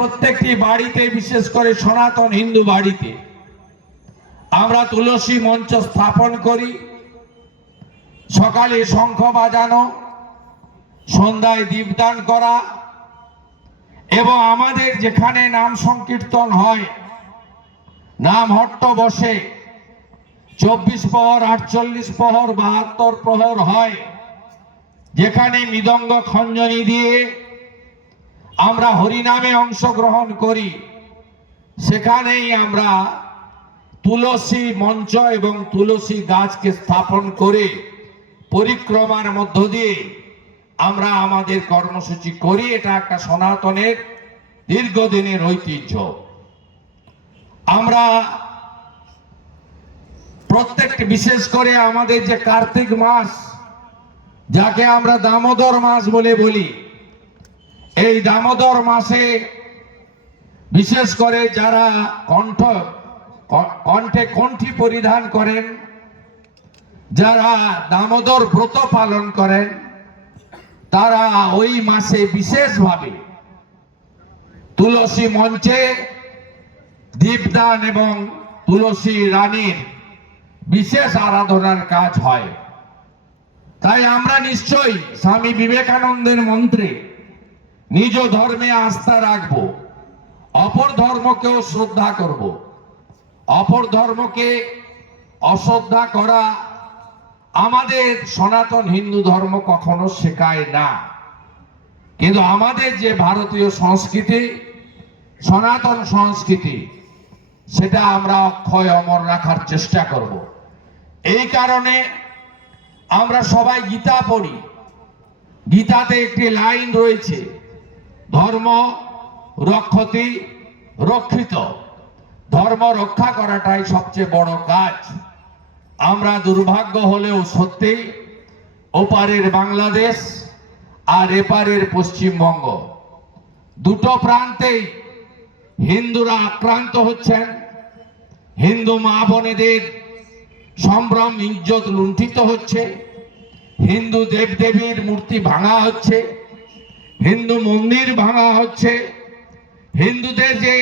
প্রত্যেকটি বাড়িতে, বিশেষ করে সনাতন হিন্দু বাড়িতে আমরা তুলসী মঞ্চ স্থাপন করি। সকালে শঙ্খ বাজানো, সন্ধ্যায় দীপদান করা, এবং আমাদের যেখানে নাম সংকীর্তন হয়, নাম হট্ট বসে, 24 প্রহর, 48 প্রহর, 72 প্রহর হয়, যেখানে মৃদঙ্গ খঞ্জনি দিয়ে আমরা হরিনামে অংশগ্রহণ করি, সেখানেই আমরা তুলসী মঞ্চ এবং তুলসী গাছকে স্থাপন করে পরিক্রমার মধ্য দিয়ে আমরা আমাদের কর্মসূচি করি। এটা একটা সনাতনের দীর্ঘদিনের ঐতিহ্য। আমরা প্রত্যেকটি, বিশেষ করে আমাদের যে কার্তিক মাস, যাকে আমরা দামোদর মাস বলে বলি, এই দামোদর মাসে বিশেষ করে যারা কণ্ঠে কণ্ঠী পরিধান করেন, যারা দামোদর ব্রত পালন করেন, তারা ওই মাসে বিশেষভাবে তুলসী মঞ্চে দীপদান এবং তুলসী রানীর বিশেষ আরাধনার কাজ হয়। তাই আমরা নিশ্চয়ই স্বামী বিবেকানন্দের মন্ত্রে নিজ ধর্মে আস্থা রাখব, অপর ধর্মকেও শ্রদ্ধা করব। অপর ধর্মকে অশ্রদ্ধা করা আমাদের সনাতন হিন্দু ধর্ম কখনো শেখায় না। কিন্তু আমাদের যে ভারতীয় সংস্কৃতি, সনাতন সংস্কৃতি, সেটা আমরা অক্ষয় অমর রাখার চেষ্টা করব। এই কারণে আমরা সবাই গীতা পড়ি। গীতাতে একটি লাইন রয়েছে, ধর্ম রক্ষতি রক্ষিত। ধর্ম রক্ষা করাটাই সবচেয়ে বড় কাজ। আমরা দুর্ভাগ্য হলেও সত্যি ওপারের বাংলাদেশ আর এপারের পশ্চিমবঙ্গ, দুটো প্রান্তেই হিন্দুরা আক্রান্ত হচ্ছেন। হিন্দু মা বোনেদের সম্ভ্রম ইজ্জত লুণ্ঠিত হচ্ছে, হিন্দু দেবদেবীর মূর্তি ভাঙা হচ্ছে, হিন্দু মন্দির ভাঙা হচ্ছে। হিন্দুদের যে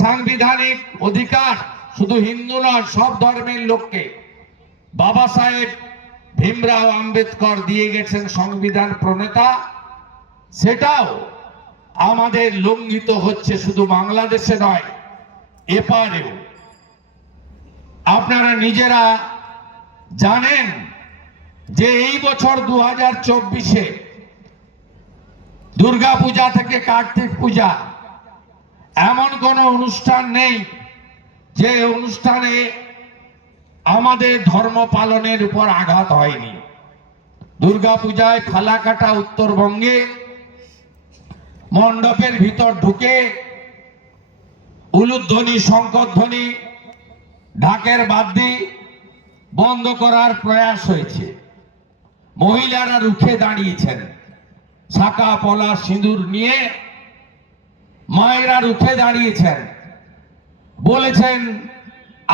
সাংবিধানিক অধিকার, শুধু হিন্দু নয়, সব ধর্মের লোককে বাবা সাহেব ভীমরাও আম্বেদকর দিয়ে গেছেন, সংবিধান প্রণেতা, সেটাও আমাদের লঙ্ঘিত হচ্ছে, শুধু বাংলাদেশে নয়, এপারেও। আপনারা নিজেরা জানেন যে এই বছর 2024-এ দুর্গা পূজা থেকে কার্তিক পূজা এমন কোনো অনুষ্ঠান নেই যে অনুষ্ঠানে আমাদের ধর্ম পালনের উপর আঘাত হয়নি। দুর্গা পূজায় ফালাকাটা উত্তরবঙ্গে মণ্ডপের ভিতর ঢুকে উলুধ্বনি, শঙ্খধ্বনি, ঢাকের বাদ্যি বন্ধ করার প্রয়াস হয়েছে। মহিলারা রুখে দাঁড়িয়েছেন, শাঁখা পলা সিঁদুর নিয়ে মায়েরা রুখে দাঁড়িয়েছেন, বলেছেন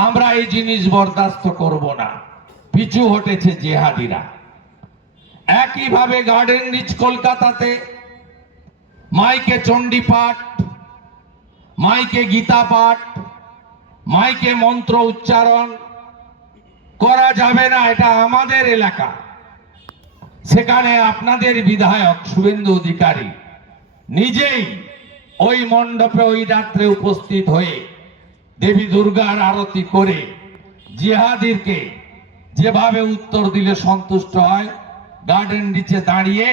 আমরা এই জিনিস বরদাস্ত করব না। পিছু হটেছে জেহাদিরা। একইভাবে গার্ডেন রিচ কলকাতাতে মাইকে চণ্ডী পাঠ, মাইকে গীতা পাঠ, মাইকে মন্ত্র উচ্চারণ করা যাবে না। এটা আমাদের এলাকা। সেখানে আপনাদের বিধায়ক শুভেন্দু অধিকারী নিজেই ওই মণ্ডপে ওই রাত্রে উপস্থিত হয়ে দেবী দুর্গার আরতি করে জিহাদিরকে যেভাবে উত্তর দিলে সন্তুষ্ট হয়, গার্ডেন রিচে দাঁড়িয়ে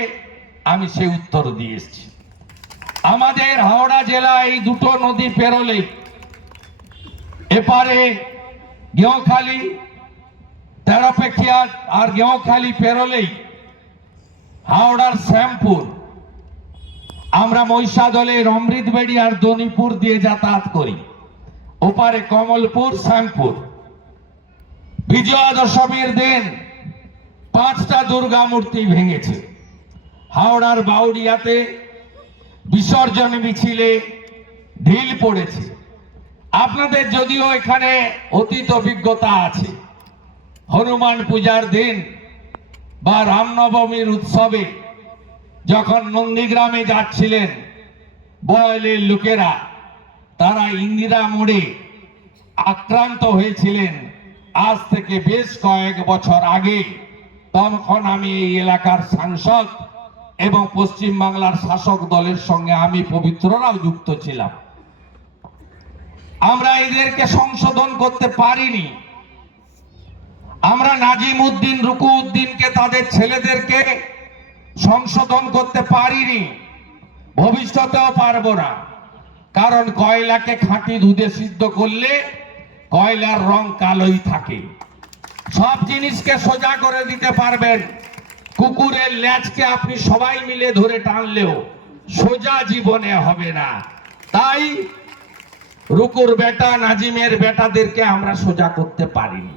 আমি সেই উত্তর দিয়ে এসেছি। আমাদের হাওড়া জেলা এই দুটো নদী পেরোলেই, এপারে গেঁওখালি, তেরোপেখিয়া আর গেঁওখালি পেরোলেই হাওড়ার শ্যামপুর। আমরা মহিষাদলের অমৃতবেড়ি আর দনিপুর দিয়ে যাতায়াত করি। ওপারে কমলপুর, শ্যামপুর। বিজয়া দশমীর দিন 5টা দুর্গা মূর্তি ভেঙেছে। হাওড়ার বাউরিয়াতে বিসর্জন মিছিলে ঢিল পড়েছে। আপনাদের যদিও এখানে অতীত অভিজ্ঞতা আছে, হনুমান পূজার দিন বা রামনবমীর উৎসবে যখন নন্দীগ্রামে যাচ্ছিলেন, বয়ালের লোকেরা তারা ইন্দিরা মোড়ে আক্রান্ত হয়েছিলেন আজ থেকে বেশ কয়েক বছর আগে। তখন আমি এই এলাকার সাংসদ এবং পশ্চিম বাংলার শাসক দলের সঙ্গে আমি পবিত্ররাও যুক্ত ছিলাম। আমরা এদেরকে সংশোধন করতে পারিনি। আমরা নাজিম উদ্দিন, রুকু উদ্দিনকে, তাদের ছেলেদেরকে সংশোধন করতে পারিনি, ভবিষ্যতেও পারবো না। কারণ কয়লাকে খাঁটি দুধে সিদ্ধ করলে কয়লার রং কালোই থাকে। সব জিনিসকে সোজা করে দিতে পারবেন, কুকুরের ল্যাজকে আপনি সবাই মিলে ধরে টানলেও সোজা জীবনে হবে না। তাই রুকুর বেটা, নাজিমের বেটাদেরকে আমরা সোজা করতে পারিনি,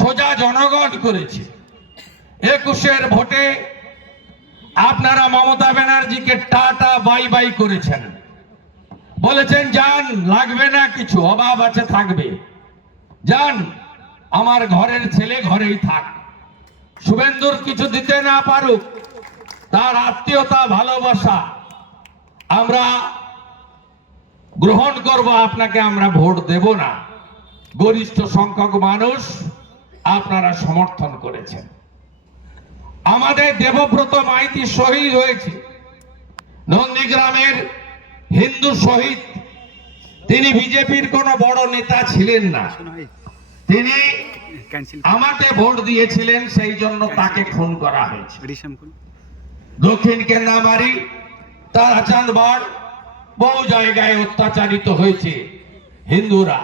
সোজা জনগণ করেছে। 21-এর ভোটে আপনারা মমতা ব্যানার্জিকে টাটা বাই বাই করেছেন, বলেছেন যান, লাগবে না কিছু, অভাব আছে থাকবে, যান, আমার ঘরের ছেলে ঘরেই থাক। শুভেন্দুর কিছু দিতে না পারুক, তার আত্মীয়তা ভালোবাসা আমরা গ্রহণ করব, আপনাকে আমরা ভোট দেব না। গরিষ্ঠ সংখ্যক মানুষ আপনারা সমর্থন করেছেন। আমাদের দেবব্রত মাইতি শহীদ হয়েছে, নন্দীগ্রামের হিন্দু শহীদ। তিনি বিজেপির কোনো বড় নেতা ছিলেন না, তিনি আমাকে ভোট দিয়েছিলেন, সেই জন্য তাকে খুন করা হয়েছে। দক্ষিণ কেন্দ্রামারি, তারাচাঁদবাড়, বহু জায়গায় অত্যাচারিত হয়েছে হিন্দুরা।